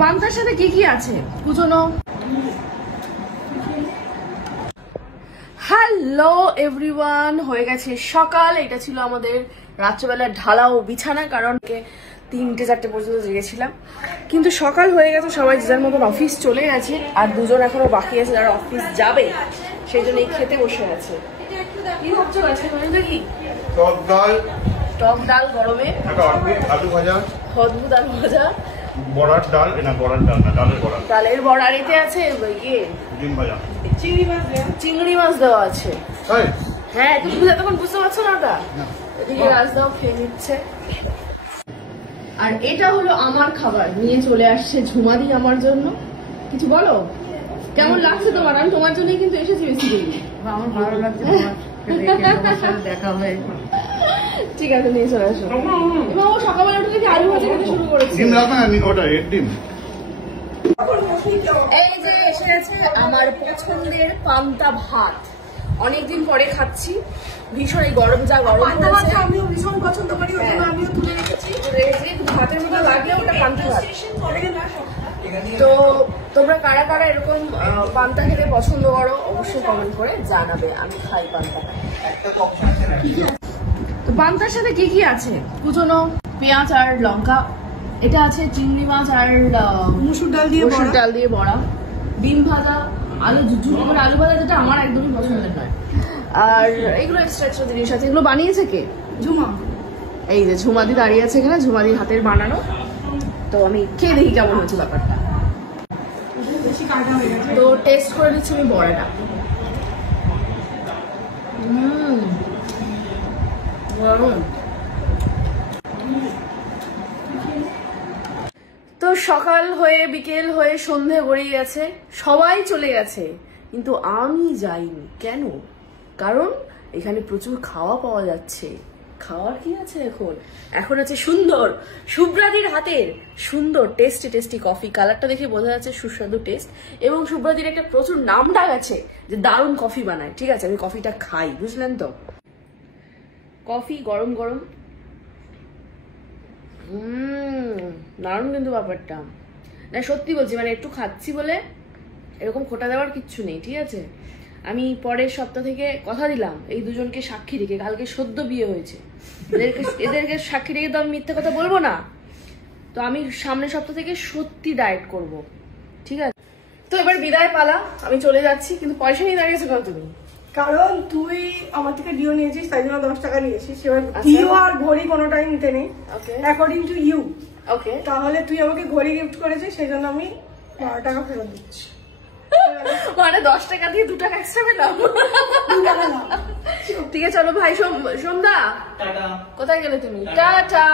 Panther সাথে কি কি আছে বুঝনো? হ্যালো এভরিওয়ান, হয়ে গেছে সকাল। এটা ছিল আমাদের রাত্রেবেলার ঢালাও বিছানা, কারণ 3-4 পর্যন্ত জেগেছিলাম। কিন্তু সকাল হয়ে গেছে, সবাই যার মতন অফিস চলে গেছে, আর দুজন এখনো বাকি আছে যারা অফিস যাবে, সেই জন্য খেতে বসে আছে। কি ভাবছো আছে দেখি? টক ডাল গরমে, আলু ভাজা, অদ্ভুত আলু ভাজা, বড়ার ডাল, না বড়ার ডাল না, ডালের বড়া, ডালের বড়া, আর এতে আছে ডিম ভাজা, চিংড়ি মাছ দেওয়া আছে। হ্যাঁ, তুমি তখন বুঝতে পারছো না ওটা? এদিকে রাজদাও খেয়ে নিচ্ছে। আর এটা হলো আমার খাবার, নিয়ে চলে আসছে ঝুমাদি আমার জন্য। কিছু বলো, কেমন লাগছে তোমার? আমি তোমার জন্যই কিন্তু এসেছি বেসিক্যালি। আমার ভালো লাগছে দেখা হয়ে। ঠিক আছে, নিয়ে চলে আসো। এবং ও সকালবেলা উঠে দেখি আলু ভাজা খেতে শুরু করেছে। ডিম রাখা না, ওটা এর ডিম। এই যে এসে গেছে আমার পছন্দের পান্তা ভাত। অনেকদিন পরে খাচ্ছি, ভীষণ এই গরম যা গরম পড়েছে। আমিও ভীষণ পছন্দ করি, আমিও তুলে রেখেছি। ভাতের মতো লাগলে ওটা পান্তা ভাত। তো তোমরা কারা কারা এরকম পান্তা খেতে পছন্দ করো অবশ্যই কমেন্ট করে জানাবে। আমি খাই পান্তা। তো পান্তার সাথে কি কি আছে কুচনো? পেঁয়াজ আর লঙ্কা, এটা আছে চিংড়ি মাছ আর মসুর ডাল দিয়ে বড়া, ডিম ভাজা, আলু ঝুড়ি করে আলু ভাজা, যেটা আমার একদমই পছন্দের নয়। আর এগুলো এক্সট্রা জিনিস আছে। এগুলো বানিয়েছে কে? ঝুমা। এই যে ঝুমাদি দাঁড়িয়ে আছে এখানে, ঝুমাদির হাতের বানানো। তো আমি খেয়ে দেখি কেমন হয়েছে ব্যাপারটা। তো টেস্ট করে নিচ্ছি আমি বড়াটা। তো সকাল হয়ে বিকেল হয়ে সন্ধে গড়িয়ে গেছে, সবাই চলে গেছে, কিন্তু আমি যাইনি। কেন? কারণ এখানে প্রচুর খাওয়া পাওয়া যাচ্ছে। খাওয়ার কি আছে এখন আছে সুন্দর শুভ্রাদির হাতের সুন্দর টেস্টি টেস্টি কফি। কালারটা দেখে বোঝা যাচ্ছে সুস্বাদু টেস্ট, এবং শুভ্রাদির একটা প্রচুর নাম ডাক আছে যে দারুণ কফি বানায়। ঠিক আছে, আমি কফিটা খাই, বুঝলেন তো? কফি গরম গরম, দারুণ কিন্তু ব্যাপারটা। না সত্যি বলছি, মানে একটু খাচ্ছি বলে এরকম খোটা দেওয়ার কিচ্ছু নেই। ঠিক আছে, আমি পরের সপ্তাহ থেকে কথা দিলাম এই দুজনকে সাক্ষী রেখে, কালকে সদ্য বিয়ে হয়েছে, এদেরকে সাক্ষী রেখে তো আমি মিথ্যে কথা বলবো না। তো আমি সামনের সপ্তাহ থেকে সত্যি ডায়েট করব। ঠিক আছে, তো এবার বিদায় পালা, আমি চলে যাচ্ছি। কিন্তু পয়সা নিয়ে দাঁড়িয়েছো কেন তুমি? কারণ তুই আমার থেকে ডিও নিয়েছিস, তাই জন্য 10 টাকা নিয়েছিস। এবার ডিও আর ঘড়ি কোনোটাই নিতে নেই, অ্যাকর্ডিং টু ইউ। ওকে, তাহলে তুই আমাকে ঘড়ি গিফট করেছিস, সেই জন্য আমি 12 টাকা ফেরত দিচ্ছি। মানে 10 টাকা দিয়ে 2 টাকা এক্সট্রা পেলাম। ঠিক আছে, চলো ভাই। সন্ধ্যা, কোথায় গেলে তুমি? টাটা।